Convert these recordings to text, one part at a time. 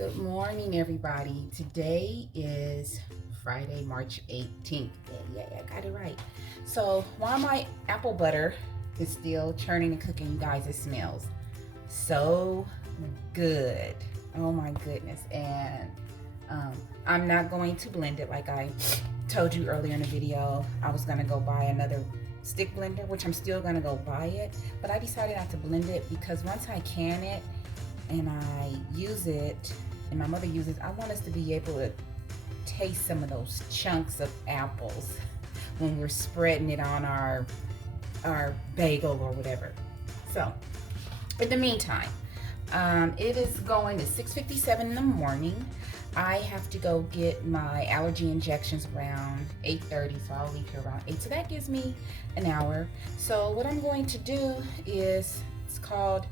Good morning, everybody. Today is Friday, March 18th. Yeah, I got it right. So while my apple butter is still churning and cooking, you guys, it smells so good. Oh my goodness. And I'm not going to blend it like I told you earlier in the video. I was gonna go buy another stick blender, which I'm still gonna go buy it, but I decided not to blend it because once I can it and I use it and my mother uses, I want us to be able to taste some of those chunks of apples when we're spreading it on our bagel or whatever. So in the meantime, it is going to 6:57 in the morning. I have to go get my allergy injections around 8:30, so I'll leave here around 8. So that gives me an hour. So what I'm going to do is, it's called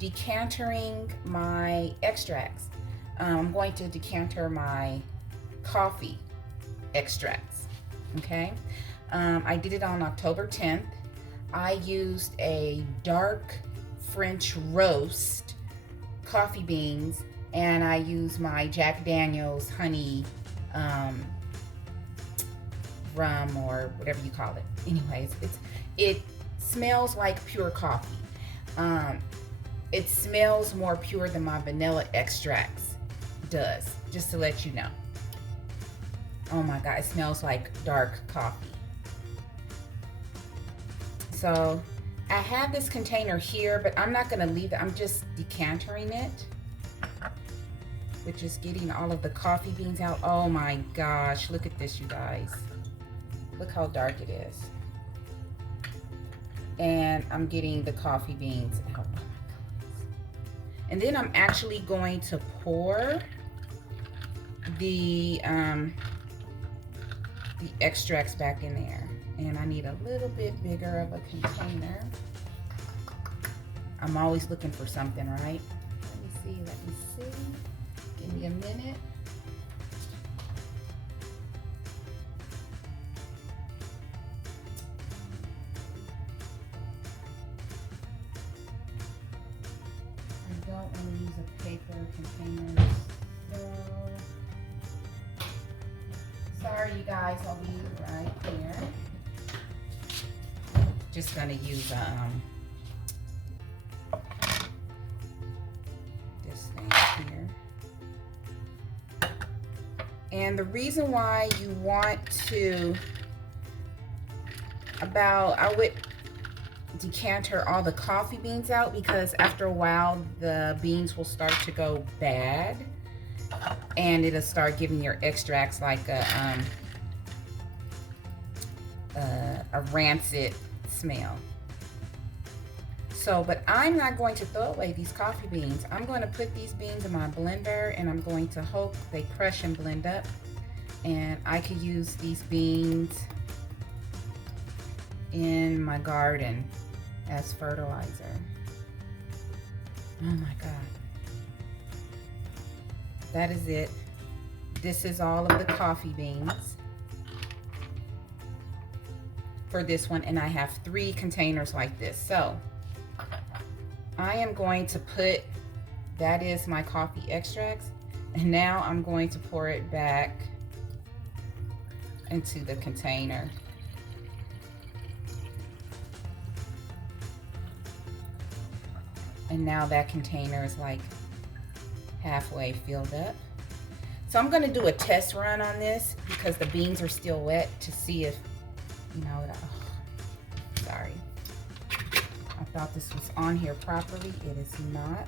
decantering my extracts. I'm going to decanter my coffee extracts, okay? I did it on October 10th. I used a dark French roast coffee beans, and I use my Jack Daniel's honey rum or whatever you call it. Anyways, it smells like pure coffee. It smells more pure than my vanilla extracts does, just to let you know. Oh my God, it smells like dark coffee. So I have this container here, but I'm not gonna leave it. I'm just decantering it, which is getting all of the coffee beans out. Oh my gosh, look at this, you guys. Look how dark it is. And I'm getting the coffee beans out. Oh my goodness. And then I'm actually going to pour the extracts back in there. And I need a little bit bigger of a container. I'm always looking for something, right? Let me see. Give me a minute. I don't want to use a paper container. So, sorry you guys, I'll be right here. Just gonna use this thing here. And the reason why you want to, I would decanter all the coffee beans out, because after a while the beans will start to go bad and it'll start giving your extracts like a rancid smell. So, but I'm not going to throw away these coffee beans. I'm going to put these beans in my blender, and I'm going to hope they crush and blend up, and I could use these beans in my garden as fertilizer. Oh my God. That is it. This is all of the coffee beans for this one, and I have 3 containers like this. So I am going to put, that is my coffee extracts, and now I'm going to pour it back into the container. And now that container is like halfway filled up. So I'm gonna do a test run on this because the beans are still wet, to see if, you know, sorry. I thought this was on here properly. It is not.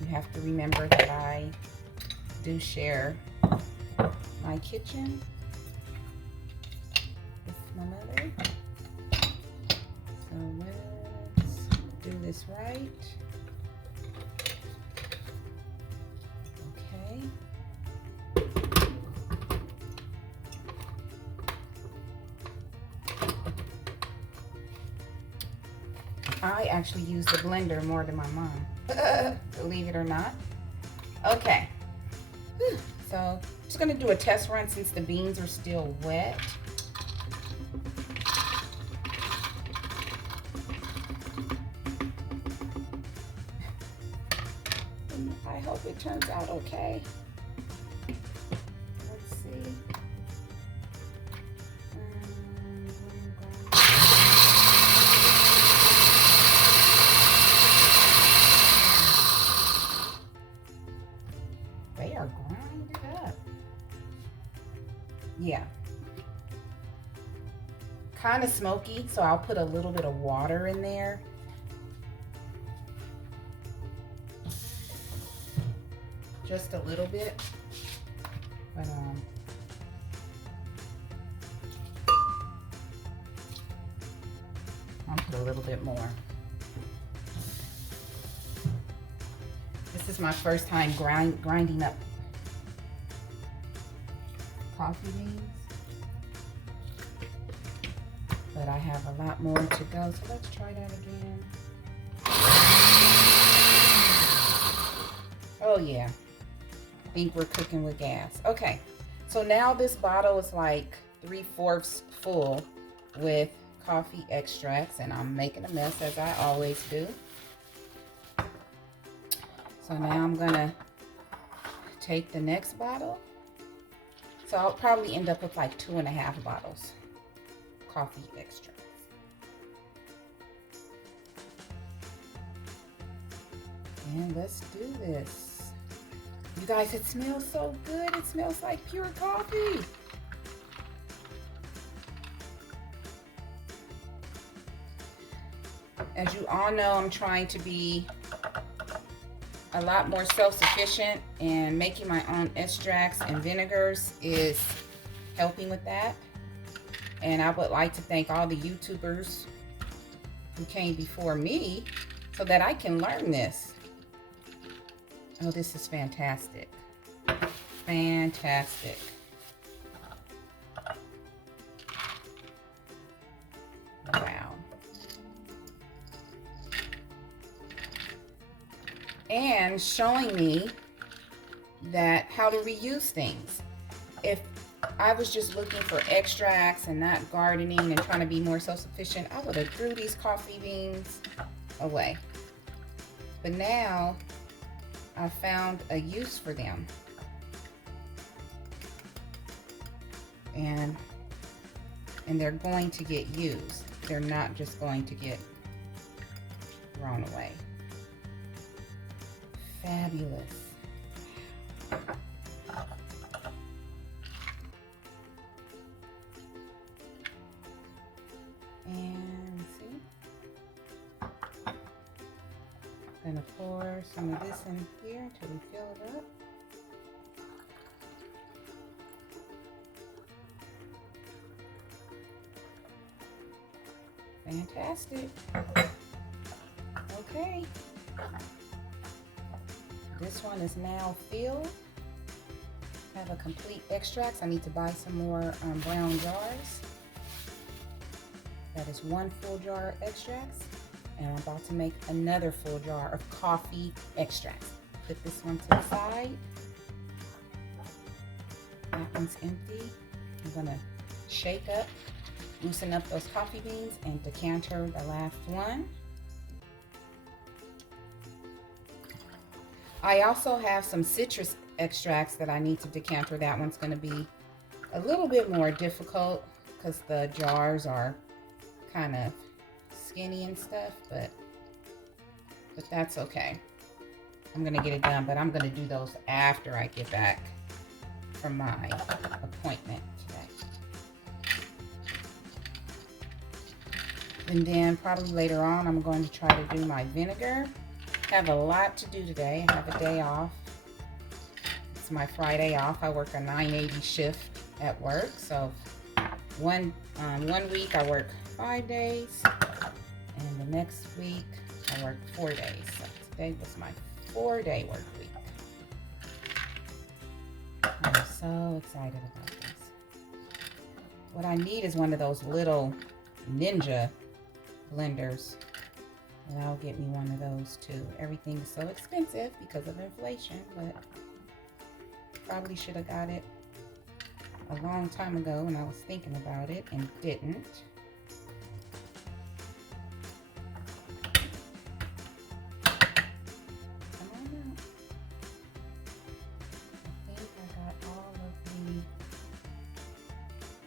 You have to remember that I do share my kitchen with my mother. So let's do this right. Okay. I actually use the blender more than my mom, believe it or not. Okay, so I'm just gonna do a test run since the beans are still wet. I hope it turns out okay. Let's see. They are grinded up. Yeah. Kind of smoky, so I'll put a little bit of water in there. Just a little bit. But I'll put a little bit more. This is my first time grinding up coffee beans. But I have a lot more to go, so let's try that again. Oh yeah, I think we're cooking with gas. Okay, so now this bottle is like 3/4 full with coffee extracts, and I'm making a mess as I always do. So now I'm gonna take the next bottle. So I'll probably end up with like 2.5 bottles coffee extracts. And let's do this. You guys, it smells so good. It smells like pure coffee. As you all know, I'm trying to be a lot more self-sufficient, and making my own extracts and vinegars is helping with that. And I would like to thank all the YouTubers who came before me so that I can learn this. Oh, this is fantastic. Fantastic. Wow. And showing me that how to reuse things. If I was just looking for extracts and not gardening and trying to be more self-sufficient, I would have threw these coffee beans away. But now I found a use for them. And they're going to get used. They're not just going to get thrown away. Fabulous. And see, I'm gonna pour some of this in here until we fill it up. Fantastic. Okay. This one is now filled. I have a complete extracts. I need to buy some more brown jars. That is 1 full jar of extracts. And I'm about to make another full jar of coffee extracts. Put this one to the side. That one's empty. I'm gonna shake up, loosen up those coffee beans, and decanter the last one. I also have some citrus extracts that I need to decanter. That one's going to be a little bit more difficult because the jars are kind of skinny and stuff, but that's okay. I'm going to get it done, but I'm going to do those after I get back from my appointment today. And then probably later on, I'm going to try to do my vinegar. Have a lot to do today. I have a day off. It's my Friday off. I work a 980 shift at work. So one week I work 5 days, and the next week I work 4 days. So today was my 4-day work week. I'm so excited about this. What I need is one of those little Ninja blenders. And I'll get me one of those too. Everything is so expensive because of inflation, but probably should have got it a long time ago when I was thinking about it and didn't. Come on out.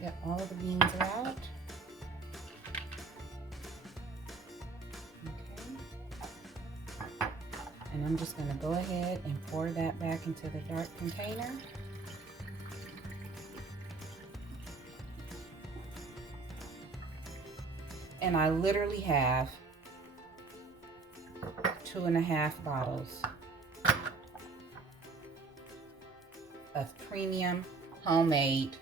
that all the beans are out. Okay. And I'm just going to go ahead and pour that back into the dark container. And I literally have 2.5 bottles of premium homemade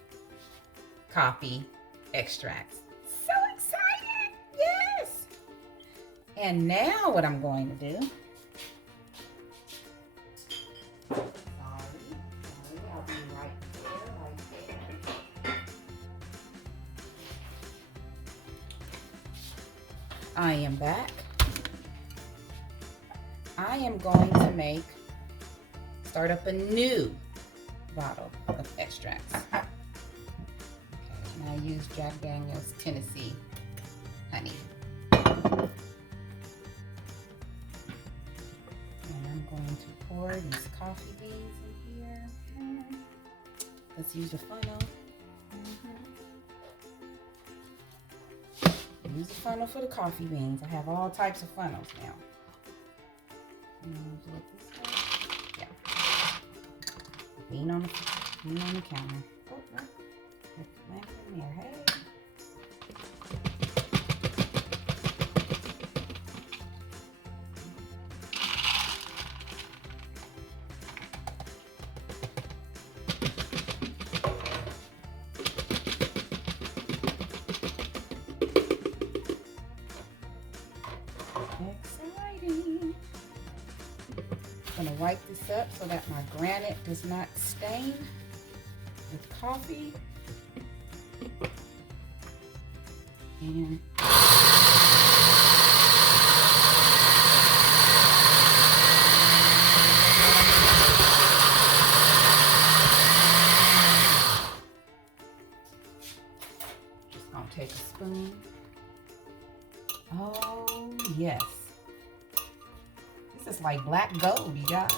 coffee extracts. So excited! Yes! And now what I'm going to do, I'll be right there. I am back. I am going to start up a new bottle of extracts. Okay, and I use Jack Daniel's Tennessee honey. And I'm going to pour these coffee beans in here. Let's use a funnel. Use a funnel for the coffee beans. I have all types of funnels now. Do it this way. Yeah. Bean on the counter. Oh, no. Put the lamp in there. Hey. Exciting. I'm going to wipe this up so that my granite does not stain with coffee. And just going to take a spoon. Oh, yes. This is like black gold, you guys.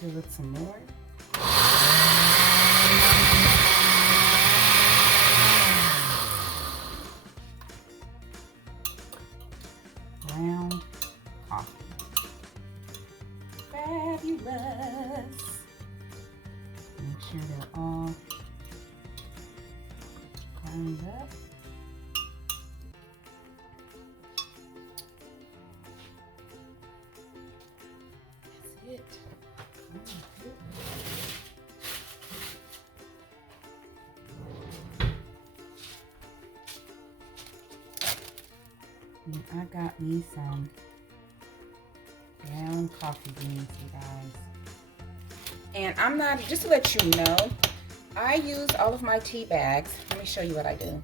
Do it some more. Ground coffee. Fabulous. Make sure they're all ground up. That's it. And I got me some ground coffee beans, you guys. And I'm not, just to let you know, I use all of my tea bags. Let me show you what I do.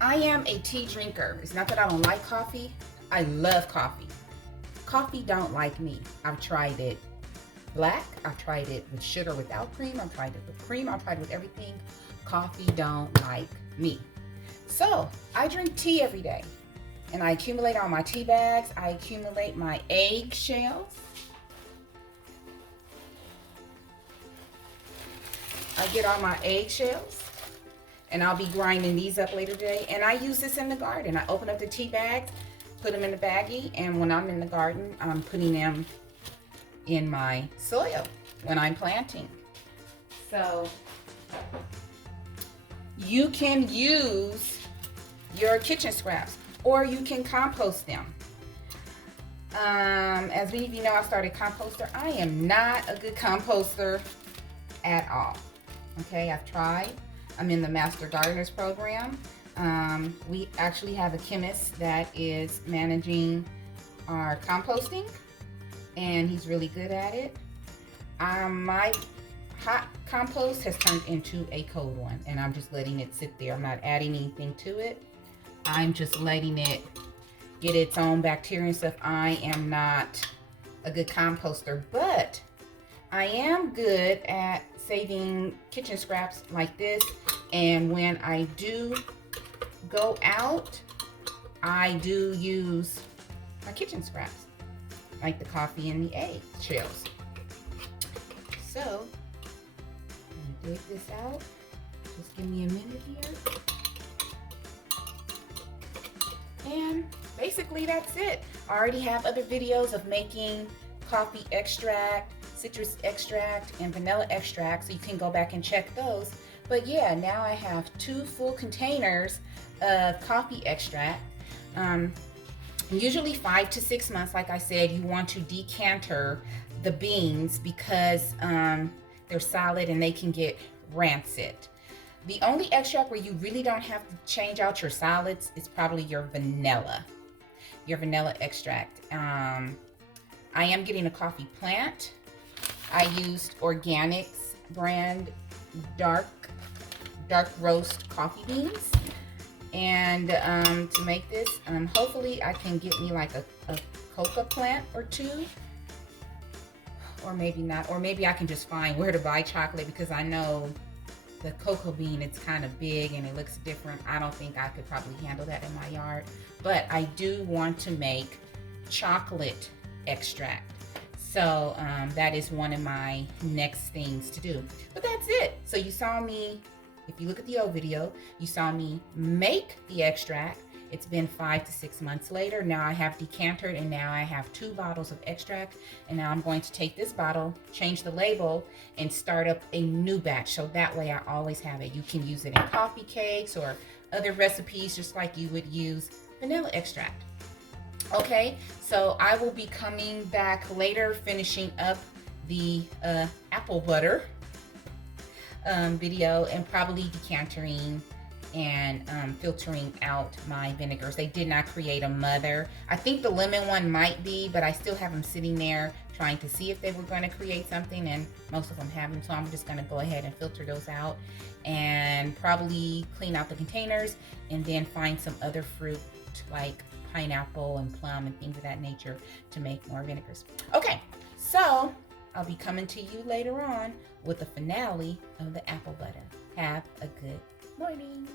I am a tea drinker. It's not that I don't like coffee. I love coffee. Coffee don't like me. I've tried it black. I've tried it with sugar without cream. I've tried it with cream. I've tried it with everything. Coffee don't like me. So I drink tea every day. And I accumulate all my tea bags. I accumulate my egg shells. I get all my eggshells, and I'll be grinding these up later today. And I use this in the garden. I open up the tea bags, put them in the baggie, and when I'm in the garden, I'm putting them in my soil when I'm planting. So you can use your kitchen scraps, or you can compost them. As many of you know, I started composter. I am not a good composter at all. Okay, I've tried. I'm in the Master Gardeners program. We actually have a chemist that is managing our composting, and he's really good at it. My hot compost has turned into a cold one, and I'm just letting it sit there. I'm not adding anything to it. I'm just letting it get its own bacteria and stuff. I am not a good composter, but I am good at saving kitchen scraps like this. And when I do go out, I do use my kitchen scraps, like the coffee and the egg shells. So, I'm gonna dig this out. Just give me a minute here. And basically that's it. I already have other videos of making coffee extract, citrus extract, and vanilla extract, so you can go back and check those. But yeah, now I have 2 full containers of coffee extract. Usually 5 to 6 months, like I said, you want to decanter the beans because they're solid and they can get rancid. The only extract where you really don't have to change out your solids is probably your vanilla extract. I am getting a coffee plant. I used Organics brand dark roast coffee beans. And to make this, hopefully I can get me like a coca plant or 2. Or maybe not. Or maybe I can just find where to buy chocolate, because I know the cocoa bean, it's kind of big and it looks different. I don't think I could probably handle that in my yard. But I do want to make chocolate extract. So that is one of my next things to do. But that's it. So you saw me, if you look at the old video, you saw me make the extract. It's been 5 to 6 months later. Now I have decantered, and now I have 2 bottles of extract. And now I'm going to take this bottle, change the label, and start up a new batch. So that way I always have it. You can use it in coffee cakes or other recipes, just like you would use vanilla extract. Okay, so I will be coming back later, finishing up the apple butter video, and probably decantering and filtering out my vinegars. They did not create a mother. I think the lemon one might be, but I still have them sitting there trying to see if they were going to create something, and most of them haven't. So I'm just going to go ahead and filter those out and probably clean out the containers, and then find some other fruit like pineapple and plum and things of that nature to make more vinegars. Okay, so I'll be coming to you later on with the finale of the apple butter. Have a good morning.